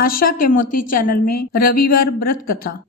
आशा के मोती चैनल में रविवार व्रत कथा।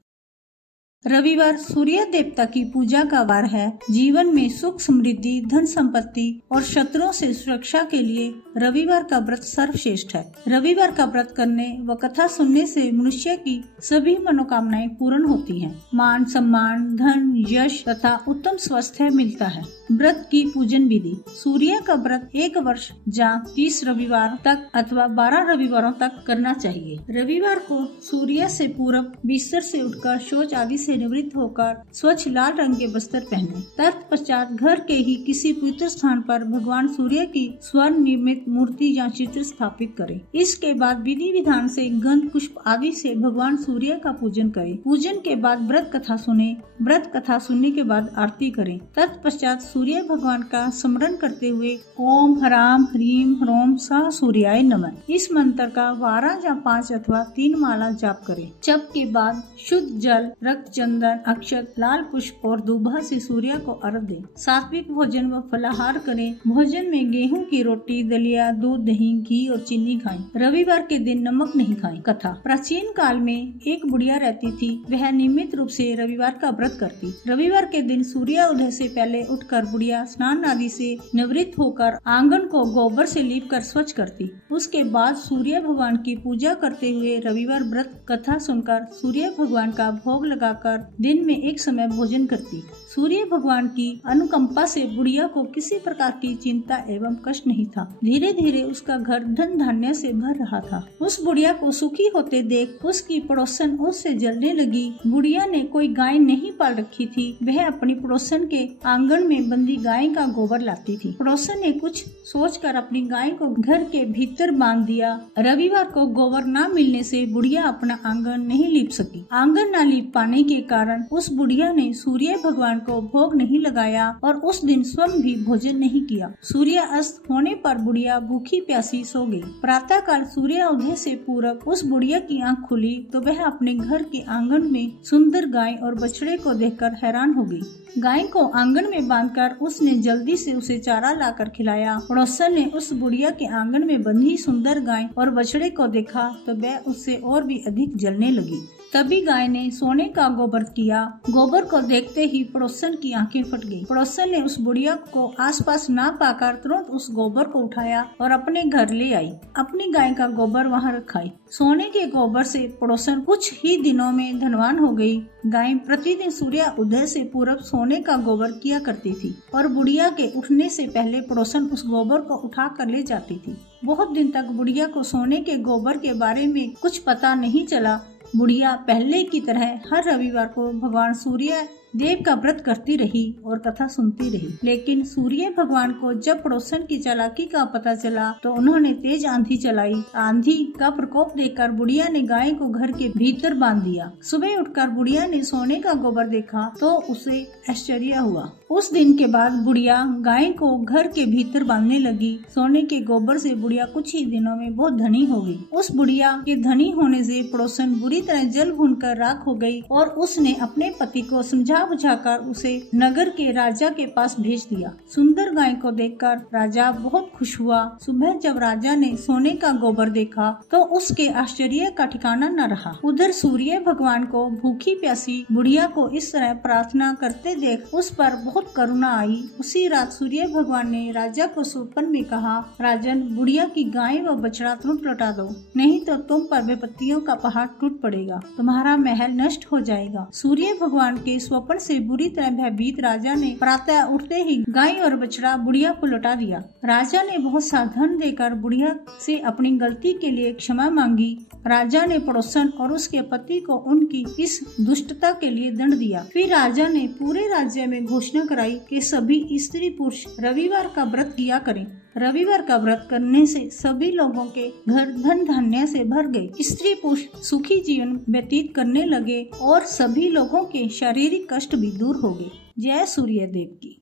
रविवार सूर्य देवता की पूजा का वार है। जीवन में सुख समृद्धि धन संपत्ति और शत्रुओं से सुरक्षा के लिए रविवार का व्रत सर्वश्रेष्ठ है। रविवार का व्रत करने व कथा सुनने से मनुष्य की सभी मनोकामनाएं पूर्ण होती हैं। मान सम्मान धन यश तथा उत्तम स्वास्थ्य मिलता है। व्रत की पूजन विधि। सूर्य का व्रत 1 वर्ष या 30 रविवार तक अथवा 12 रविवारों तक करना चाहिए। रविवार को सूर्य से पूर्व बिस्तर से उठकर शौच आदि से निवृत्त होकर स्वच्छ लाल रंग के वस्त्र पहने। तत्पश्चात घर के ही किसी पवित्र स्थान पर भगवान सूर्य की स्वर्ण निर्मित मूर्ति या चित्र स्थापित करें। इसके बाद विधि विधान से गंध पुष्प आदि से भगवान सूर्य का पूजन करें। पूजन के बाद व्रत कथा सुने। व्रत कथा सुनने के बाद आरती करें। तत्पश्चात सूर्य भगवान का स्मरण करते हुए ओम ह्राम ह्रीम ह्रोम स सूर्याय नमः इस मंत्र का 12 या 5 अथवा 3 माला जाप करें। जप के बाद शुद्ध जल रक्त चंदन अक्षत लाल पुष्प और दूबा से सूर्य को अर्घ दें। सात्विक भोजन व फलाहार करें। भोजन में गेहूं की रोटी दलिया दूध दही घी और चीनी खाएं। रविवार के दिन नमक नहीं खाएं। कथा। प्राचीन काल में एक बुढ़िया रहती थी। वह नियमित रूप से रविवार का व्रत करती। रविवार के दिन सूर्य उदय से पहले उठकर बुढ़िया स्नान आदि से निवृत्त होकर आंगन को गोबर से लीप कर स्वच्छ करती। उसके बाद सूर्य भगवान की पूजा करते हुए रविवार व्रत कथा सुनकर सूर्य भगवान का भोग लगाकर दिन में एक समय भोजन करती। सूर्य भगवान की अनुकंपा से बुढ़िया को किसी प्रकार की चिंता एवं कष्ट नहीं था। धीरे धीरे उसका घर धन धान्य से भर रहा था। उस बुढ़िया को सुखी होते देख उसकी पड़ोसन उससे जलने लगी। बुढ़िया ने कोई गाय नहीं पाल रखी थी। वह अपनी पड़ोसन के आंगन में बंदी गाय का गोबर लाती थी। पड़ोसन ने कुछ सोचकर अपनी गाय को घर के भीतर बांध दिया। रविवार को गोबर न मिलने से बुढ़िया अपना आंगन नहीं लीप सकी। आंगन न लीप पाने के कारण उस बुढ़िया ने सूर्य भगवान को भोग नहीं लगाया और उस दिन स्वयं भी भोजन नहीं किया। सूर्य अस्त होने पर बुढ़िया भूखी प्यासी सो गई। प्रातः काल सूर्य उदय से पूर्व उस बुढ़िया की आंख खुली तो वह अपने घर के आंगन में सुंदर गाय और बछड़े को देखकर हैरान हो गई। गाय को आंगन में बांधकर उसने जल्दी से उसे चारा लाकर खिलाया। पड़ोसन ने उस बुढ़िया के आंगन में बंधी सुंदर गाय और बछड़े को देखा तो वह उससे और भी अधिक जलने लगी। तभी गाय ने सोने का गोबर किया। गोबर को देखते ही पड़ोसन की आंखें फट गई। पड़ोसन ने उस बुढ़िया को आसपास ना पाकर तुरंत उस गोबर को उठाया और अपने घर ले आई। अपनी गाय का गोबर वहां रखाई। सोने के गोबर से पड़ोसन कुछ ही दिनों में धनवान हो गई। गाय प्रतिदिन सूर्य उदय से पूर्व सोने का गोबर किया करती थी और बुढ़िया के उठने से पहले पड़ोसन उस गोबर को उठा कर ले जाती थी। बहुत दिन तक बुढ़िया को सोने के गोबर के बारे में कुछ पता नहीं चला। बुढ़िया पहले की तरह हर रविवार को भगवान सूर्य देव का व्रत करती रही और कथा सुनती रही। लेकिन सूर्य भगवान को जब पड़ोसन की चालाकी का पता चला तो उन्होंने तेज आंधी चलाई। आंधी का प्रकोप देखकर बुढ़िया ने गाय को घर के भीतर बांध दिया। सुबह उठकर बुढ़िया ने सोने का गोबर देखा तो उसे आश्चर्य हुआ। उस दिन के बाद बुढ़िया गाय को घर के भीतर बांधने लगी। सोने के गोबर से बुढ़िया कुछ ही दिनों में बहुत धनी हो गई। उस बुढ़िया के धनी होने से पड़ोसन बुरी तरह जल भूनकर राख हो गई और उसने अपने पति को समझा बुझाकर उसे नगर के राजा के पास भेज दिया। सुंदर गाय को देखकर राजा बहुत खुश हुआ। सुबह जब राजा ने सोने का गोबर देखा तो उसके आश्चर्य का ठिकाना न रहा। उधर सूर्य भगवान को भूखी प्यासी बुढ़िया को इस तरह प्रार्थना करते देख उस पर बहुत करुणा आई। उसी रात सूर्य भगवान ने राजा को स्वप्न में कहा, राजन बुढ़िया की गाय व बछड़ा तुरंत लौटा दो, नहीं तो तुम पर विपत्तियों का पहाड़ टूट पड़ेगा, तुम्हारा महल नष्ट हो जाएगा। सूर्य भगवान के स्वप्न से बुरी तरह भयभीत राजा ने प्रातः उठते ही गाय और बछड़ा बुढ़िया को लौटा दिया। राजा ने बहुत सा धन देकर बुढ़िया से अपनी गलती के लिए क्षमा मांगी। राजा ने पड़ोसन और उसके पति को उनकी इस दुष्टता के लिए दंड दिया। फिर राजा ने पूरे राज्य में घोषणा कराई कि सभी स्त्री पुरुष रविवार का व्रत किया करें। रविवार का व्रत करने से सभी लोगों के घर धन धान्य से भर गए। स्त्री पुरुष सुखी जीवन व्यतीत करने लगे और सभी लोगों के शारीरिक कष्ट भी दूर हो गए। जय सूर्य देव की।